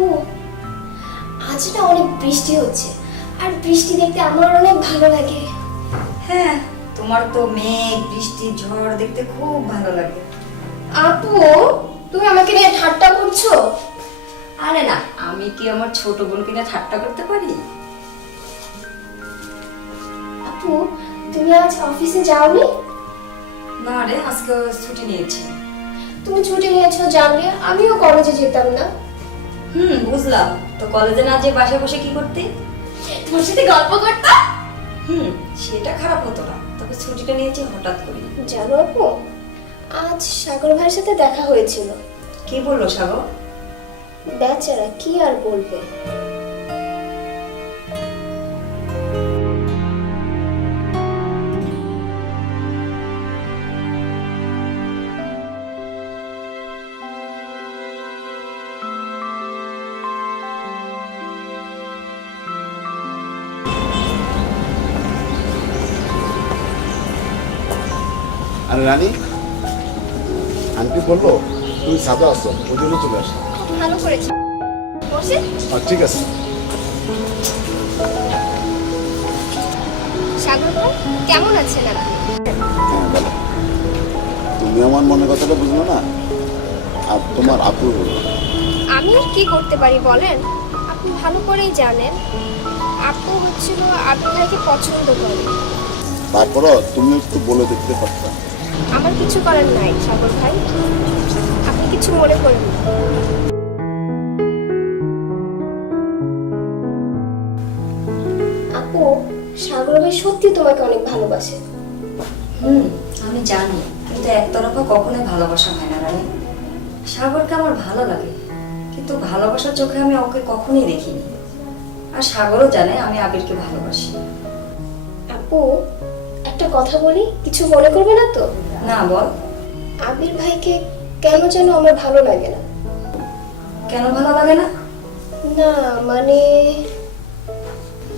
আপু আজ না অনেক বৃষ্টি হচ্ছে আর বৃষ্টি দেখতে আমার অনেক ভালো লাগে। হ্যাঁ তোমার তো মেঘ বৃষ্টি ঝড় দেখতে খুব ভালো লাগে। আপু তুমি আমাকে নিয়ে ঠাট্টা করছ? আরে না আমি কি আমার ছোট বোনকে নিয়ে ঠাট্টা করতে পারি? আপু তুমি আজ অফিসে যাওনি? না রে আজকে ছুটি নিয়েছি। তুমি ছুটি নিয়েছো জানলে আমিও কলেজে যেতাম না। হুম বুঝলাম। তো কলেজে না যে বাসায় বসে কি করতে? তোমার সাথে গল্প করতাম? হুম সেটা খারাপ হতো না। তবে ছুটিটা নিয়েছি হঠাৎ করে জানো আপু আজ সাগর ভাইয়ের সাথে দেখা হয়েছিল। কি বলল সাগর? বেচারা কি আর বলবে? আরে রানী আন্টি বলল তুমি সাদা আসো ওই জন্য চলে আসো। ভালো করেছি। ঠিক আছে। সাগর কেমন আছেন আপনি? হ্যাঁ তুমি আমার মনের কথাটা বুঝলো না? আর তোমার আপু বলল আমি কি করতে পারি বলেন? আপনি ভালো করেই জানেন আপু হচ্ছিল পছন্দ করে তারপরও তুমি একটু বলে দেখতে পারতাম আমার কিছু করার নাই সাগর ভাই। আপনি কিছু মনে করেন আপু সাগর ভাই সত্যি তোমাকে অনেক ভালোবাসে। হুম আমি জানি কিন্তু একতরফা কখনোই ভালোবাসা হয় না রানী। সাগরকে আমার ভালো লাগে কিন্তু ভালোবাসার চোখে আমি ওকে কখনোই দেখিনি। আর সাগরও জানে আমি আবিরকে ভালোবাসি। আপু একটা কথা বলি কিছু মনে করবে না তো? না বল। আবির ভাইকে কেন যেন আমার ভালো লাগে না? কেন ভালো লাগে না? না মানে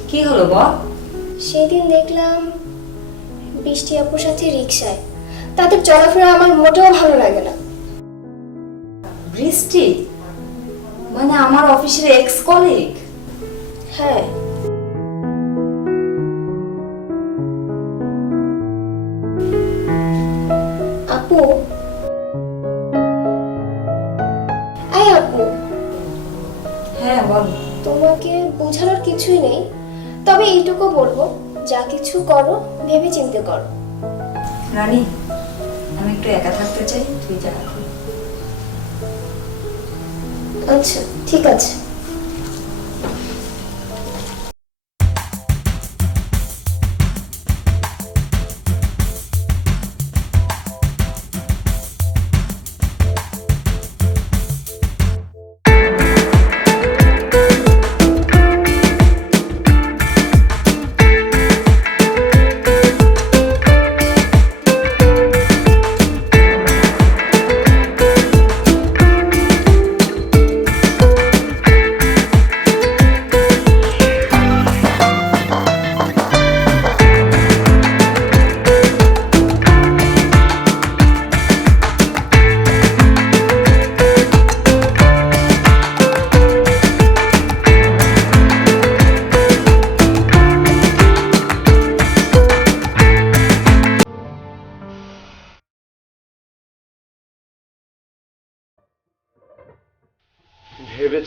কি হলো বল? সেদিন দেখলাম বৃষ্টি আপুর সাথে রিক্সায় তাদের চলাফেরা আমার মোটেও ভালো লাগে না। বৃষ্টি? মানে আমার অফিসের এক্স কলিগ হ্যাঁ। আপু আই আপু হ্যাঁ বল। তোমাকে বোঝানোর কিছুই নেই। তবে এইটুকু বলব যা কিছু করো ভেবে চিন্তে করো। রানী আমি একটু একা থাকতে চাই তুই যা। আচ্ছা ঠিক আছে।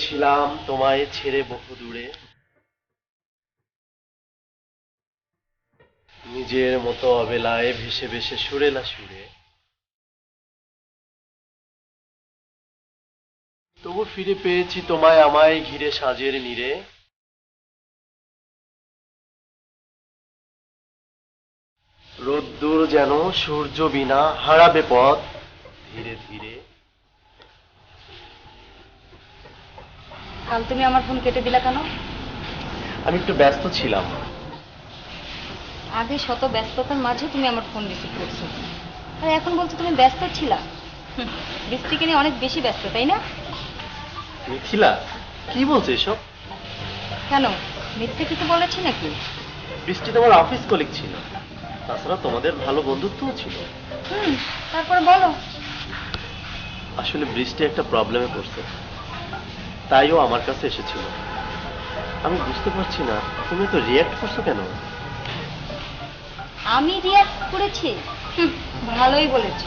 ভেবেছিলাম তোমায় ছেড়ে বহু দূরে। নিজের মতো অবেলায় ভেসে ভেসে সুরেলা সুরে। তবু ফিরে পেয়েছি তোমায় আমায় ঘিরে সাজের নীরে। রোদ্দুর যেন সূর্য বিনা হারাবে পথ ধীরে ধীরে। কাল তুমি আমার ফোন কেটে দিলা কেন? আমি একটু ব্যস্ত ছিলাম। আগে শত ব্যস্ততার মাঝে তুমি আমার ফোন রিসিভ করছ। আর এখন বলছো তুমি ব্যস্ত ছিলা। বৃষ্টিকে নিয়ে অনেক বেশি ব্যস্ত তাই না? মিথিলা কি বলছো এসব? কেন? মিথ্যে কিছু বলেছি নাকি? বৃষ্টি তোমার অফিস কলিগ ছিল। তাছাড়া তোমাদের ভালো বন্ধুত্বও ছিল। হুম তারপরে বলো। আসলে বৃষ্টি একটা প্রবলেমে পড়ছে। তাই ও আমার কাছে এসেছিল। আমি বুঝতে পারছি না তুমি তো রিয়াক্ট করছ কেন? আমি রিয়াক্ট করেছি? ভালোই বলেছ।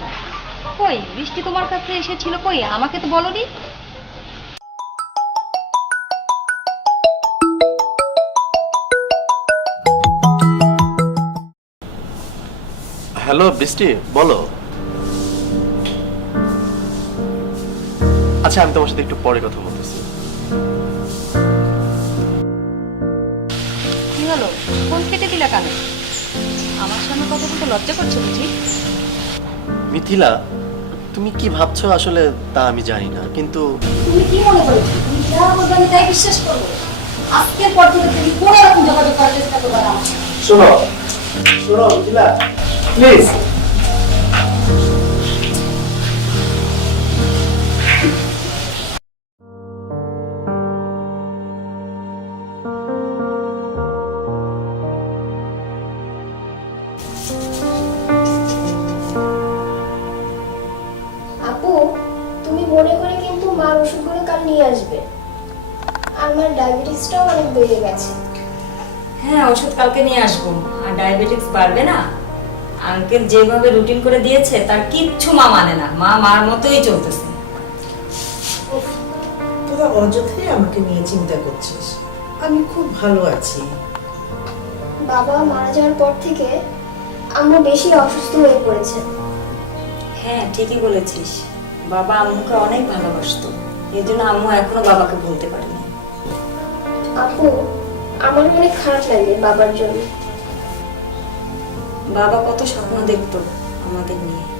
কই বৃষ্টি তোমার কাছে এসেছিল কই? আমাকে তো বলনি? হ্যালো বৃষ্টি বলো। আচ্ছা আমি তোমার সাথে একটু পরে কথা বলতেছি। দিলা কেন? আমার সামনে কথা বলতে লজ্জা করছ বুঝি? মিথিলা তুমি কি ভাবছ? আসলে তা আমি জানি না কিন্তু তুমি কি মনে করেছ তুমি যা বলবে আমি তাই বিশ্বাস করব? আজকের পর থেকে তুমি কোনো রকম যোগাযোগ করার চেষ্টা করবে না। শোনো শোনো মিথিলা প্লিজ ওষুধ কালকে নিয়ে আসব। আর ডায়াবেটিস বাড়বে না? আঙ্কেল যেভাবে রুটিন করে দিয়েছে তার কিচ্ছু মা মানে না। মা মার মতোই চলতেছে। তোরা অযথাই আমাকে নিয়ে চিন্তা করছিস। আমি খুব ভালো আছি। বাবা মারা যাওয়ার পর থেকে আমরা বেশি অসুস্থ হয়ে পড়েছে। হ্যাঁ ঠিকই বলেছিস। বাবা আম্মুকে অনেক ভালোবাসতো। এই জন্য আম্মু এখনও বাবাকে ভুলতে পারেনি। আপু আমার অনেক খারাপ লাগে বাবার জন্য। বাবা কত স্বপ্ন দেখতো আমাদের নিয়ে।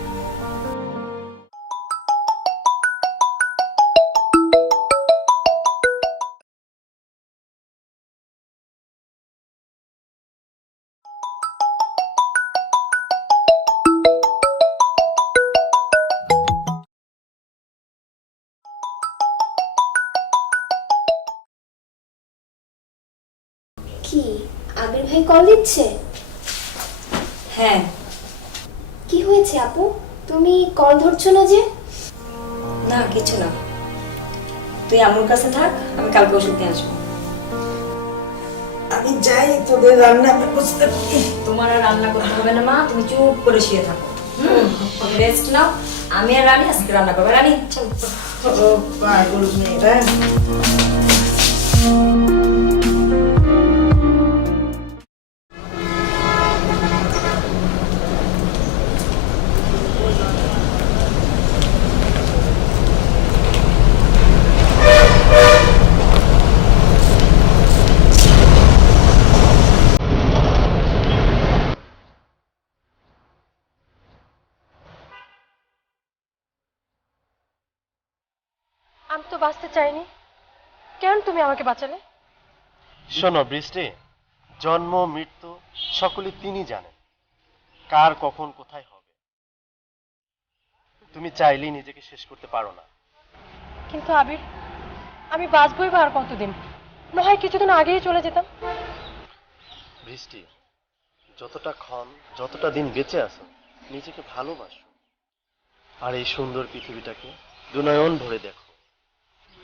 ভাই কল দিচ্ছে? হ্যাঁ। কি হয়েছে আপু? তুমি কল ধরছো না যে? না কিছু না। তুই আমার কাছে থাক আমি কালকে ওষুধ নিয়ে আসব। আমি যাই তোদের রান্না ব্যবস্থা করি তোমার আর রান্না করতে হবে না মা। তুমি চুপ করে শুয়ে থাকো। হুম? রেস্ট নাও। আমি আর রানী আজকে রান্না করব। রানী চলো। ও পাগল মেয়েরা। আমি তো বাঁচতে চাইনি। কেন তুমি আমাকে বাঁচালে? শোনো বৃষ্টি জন্ম মৃত্যু সকলে তিনি জানেন। কার কখন কোথায় হবে। তুমি চাইলেই নিজেকে শেষ করতে পারো না। কিন্তু আবির আমি বাঁচবই বা আর কতদিন? না হয় কিছুদিন আগেই চলে যেতাম। বৃষ্টি যতটা ক্ষণ যতটা দিন বেঁচে আছো নিজেকে ভালোবাসো। আর এই সুন্দর পৃথিবীটাকে দুনয়ন ভরে দেখো।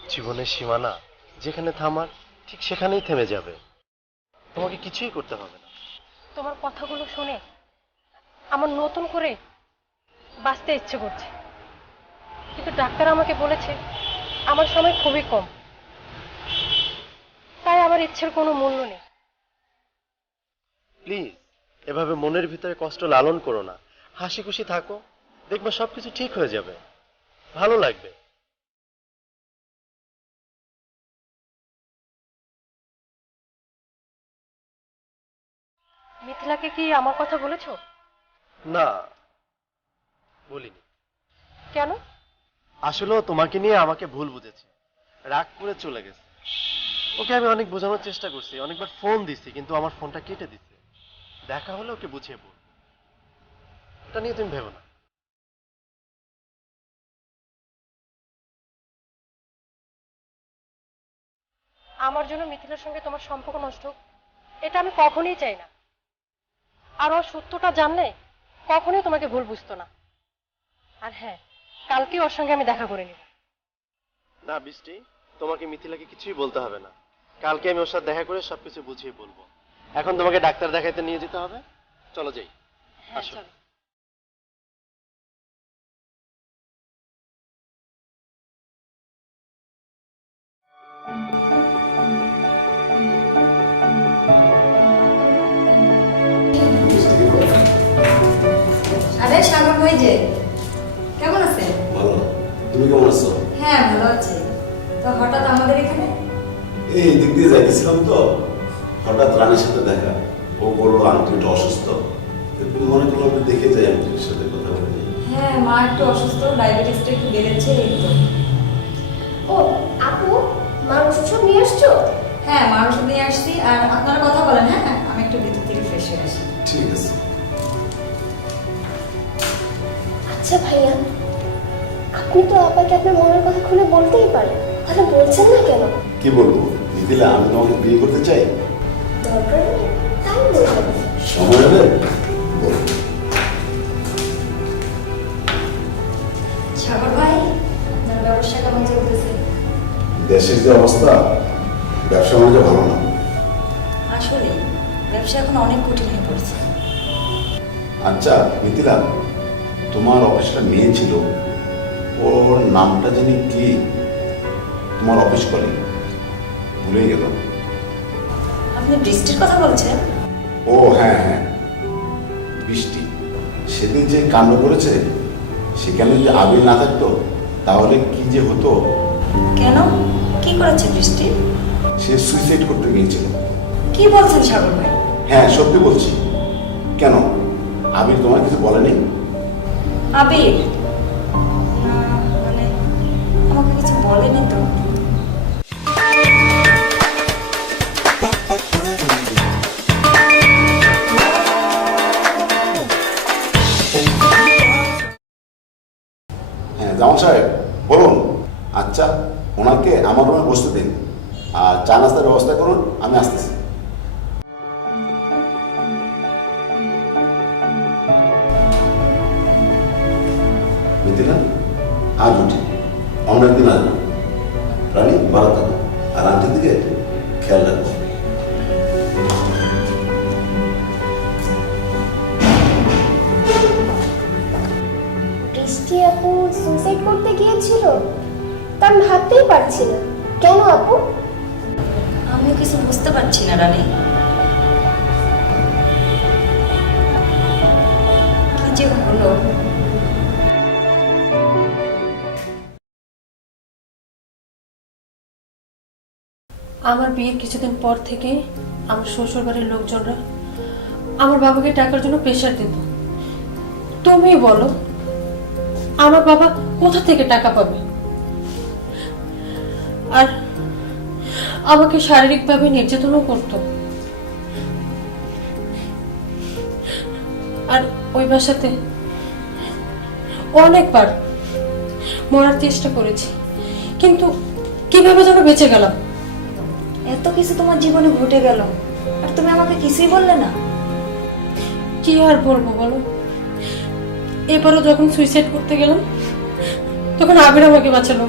জীবনের সীমানা যেখানে থামার ঠিক সেখানেই থেমে যাবে। তোমাকে কিছুই করতে হবে না। তোমার কথাগুলো শুনে আমার নতুন করে বাঁচতে ইচ্ছে করছে। কিন্তু ডাক্তার আমাকে বলেছে আমার সময় খুবই কম। তাই আমার ইচ্ছের কোনো মূল্য নেই। প্লিজ এভাবে মনের ভিতরে কষ্ট লালন করো না। হাসি খুশি থাকো দেখবে সবকিছু ঠিক হয়ে যাবে। ভালো লাগবে। মিথিলাকে কি আমার কথা বলেছ? না। বলিনি। কেন? আসলেও তোমাকে নিয়ে আমাকে ভুল বুঝেছে। রাগ করে চলে গেছে। ওকে আমি অনেক বোঝানোর চেষ্টা করছি অনেকবার ফোন দিছি কিন্তু আমার ফোনটা কেটে দিচ্ছে দেখা হলে ওকে বুঝিয়ে বল এটা নিয়ে তুমি ভেবো না। আমার জন্য মিথিলার সঙ্গে তোমার সম্পর্ক নষ্ট এটা আমি কখনোই চাই না। আর ওর সত্যটা জানলে কখনোই তোমাকে ভুল বুঝতো না। আর হ্যাঁ কালকে ওর সঙ্গে আমি দেখা করে নিব। না বৃষ্টি তোমাকে মিথিলাকে কিছুই বলতে হবে না। কালকে আমি ওর সাথে দেখা করে সবকিছু বুঝিয়ে বলব। এখন তোমাকে ডাক্তার দেখাইতে নিয়ে যেতে হবে। চলো যাই। আসো। ভাই যে কেমন আছে? ভালো। তুমি কেমন আছো? হ্যাঁ ভালো আছে। তো হঠাৎ আমাদের এখানে? এই দিক দিয়ে যাইতেছিলাম তো। হঠাৎ রানীর সাথে দেখা। ও বলল আন্টি একটু অসুস্থ। তো মনে করলাম একটু দেখে যাই আন্টির সাথে কথা বলে। হ্যাঁ মা একটু অসুস্থ ডায়াবেটিসটা একটু বেড়েছে এই তো। ও আপু মার ওষুধ নিয়ে আসছো? হ্যাঁ মা ওষুধ নিয়ে আসছি। আর আপনারা কথা বলেন হ্যাঁ? আমি একটু ভিতর থেকে ফ্রেশ হয়ে আসি। ঠিক আছে। আচ্ছা ভাইয়া আপনি তো আপাকে আপনার মনের কথা খুলে বলতেই পারেন। তাহলে বলছেন না কেন? কি বলব? মিথিলা আমি তোমাকে বিয়ে করতে চাই। দরকার নেই তাই বলবেন সময় হবে? সাগর ভাই আপনার ব্যবসা কেমন চলতেছে? দেশের যে অবস্থা ব্যবসা বাণিজ্য ভালো না। আসলে ব্যবসা এখন অনেক কঠিন হয়ে পড়ছে। আচ্ছা মিথিলা তোমার অফিসটা মেয়ে ছিল। ওর নামটা জানি কি? তোমার অফিস কলে ভুলে গেলাম। আপনি বৃষ্টির কথা বলছেন? ও হ্যাঁ হ্যাঁ। বৃষ্টি। সেদিন যে কাণ্ড করেছে সেখানে যদি আবির না থাকতো তাহলে কি যে হতো? কেন? কি করেছে বৃষ্টি? সে সুইসাইড করতে গিয়েছিল। কি বলছেন সাগর ভাই? হ্যাঁ সত্যি বলছি। কেন? আবির তোমার কিছু বলেনি? আবির মানে আমাকে কিছু বলেনি তো। হ্যাঁ জামাল সাহেব, বলুন। আচ্ছা ওনাকে আমার রুমে বসতে দিন। আর চা নাস্তার ব্যবস্থা করুন, আমি আসতেছি। আসব রানী ভালো আর আন্টির দিকে খেয়াল রাখব বৃষ্টি আপু সুইসাইড করতে গিয়েছিল? তা আমি ভাবতেই পারছি না। কেন আপু? আমিও কিছু বুঝতে পারছি না রানী। আমার বিয়ের কিছুদিন পর থেকে আমার শ্বশুর বাড়ির লোকজনরা আমার বাবাকে টাকার জন্য প্রেশার দিত। তুমি বলো, আমার বাবা কোথা থেকে টাকা পাবে? আর আমাকে শারীরিকভাবে নির্যাতনও করতো। আর ওই বাসাতে অনেকবার মরার চেষ্টা করেছি। কিন্তু কীভাবে যেন বেঁচে গেলাম? এত কিছু তোমার জীবনে ঘটে গেল আর তুমি আমাকে কিছুই বললে না। কি আর বলব বলো? এবারও যখন সুইসাইড করতে গেলাম তখন আবির আমাকে বাঁচালো।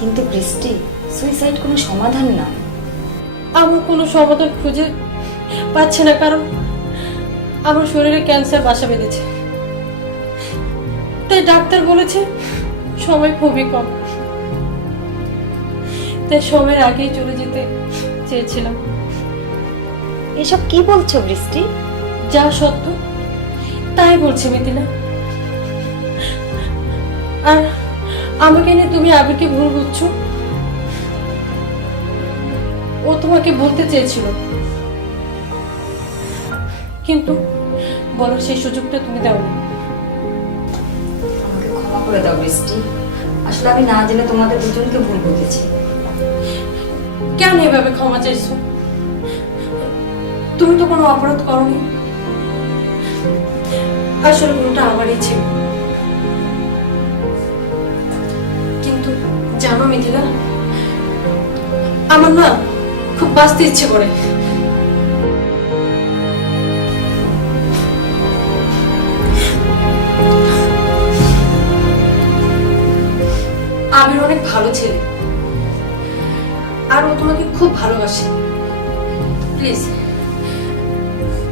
কিন্তু বৃষ্টি সুইসাইড কোনো সমাধান না। আমার কোনো সমাধান খুঁজে পাচ্ছে না কারণ আমার শরীরে ক্যান্সার বাসা বেঁধেছে। তাই ডাক্তার বলেছে সময় খুবই কম। তাই সময়ের আগেই চলে যেতে চেয়েছিলাম। এসব কি বলছো বৃষ্টি? যা সত্য তাই বলছি মিথিলা। আর আমাকে নিয়ে তুমি আবিরকে ভুল বুঝছ? ও তোমাকে বলতে চেয়েছিল। কিন্তু বলো সেই সুযোগটা তুমি দাও আমাকে ক্ষমা করে দাও বৃষ্টি। আসলে আমি না জেনে তোমাদের দুজনকে ভুল বুঝেছি। কেন এভাবে ক্ষমা চাইছো? তুমি তো কোনো অপরাধ করনি। আসলে ভুলটা আমারই ছিল। কিন্তু জানো মিথিলা, আমার না খুব বাঁচতে ইচ্ছে করে। আমির অনেক ভালো ছেলে। আর ও তোমাকে খুব ভালোবাসে। প্লিজ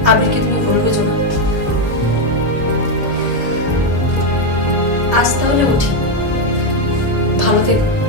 আবিরকে তুমি ভুল বুঝো না? আজ তাহলে উঠি। ভালো থেকো।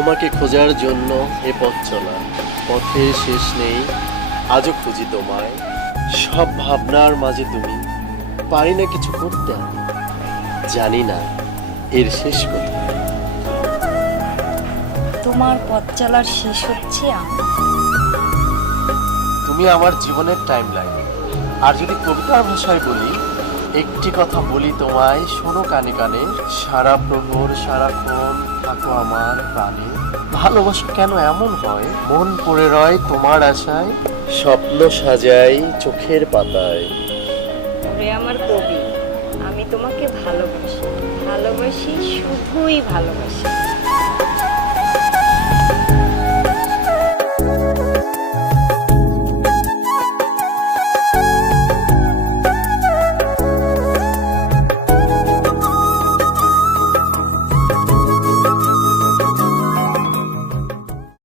তোমাকে খোঁজার জন্য এ পথ চলা। পথের শেষ নেই আজও খুঁজি তোমায়। সব ভাবনার মাঝে তুমি পারি না কিছু করতে। আমি জানি না এর শেষ কোথায়। তোমার পথ চলার শেষ হচ্ছে আমার তুমি আমার জীবনের টাইম লাইন আর যদি কবিতার ভাষায় বলি একটি কথা বলি তোমায় শোনো কানে কানে। সারা প্রহর সারাক্ষণ থাকো আমার প্রাণে। ভালোবাসা কেন এমন হয়? মন পড়ে রয় তোমার আশায়, স্বপ্ন সাজাই চোখের পাতায়। ওরে আমার কবি, আমি তোমাকে ভালোবাসি। ভালোবাসি শুধুই ভালোবাসি।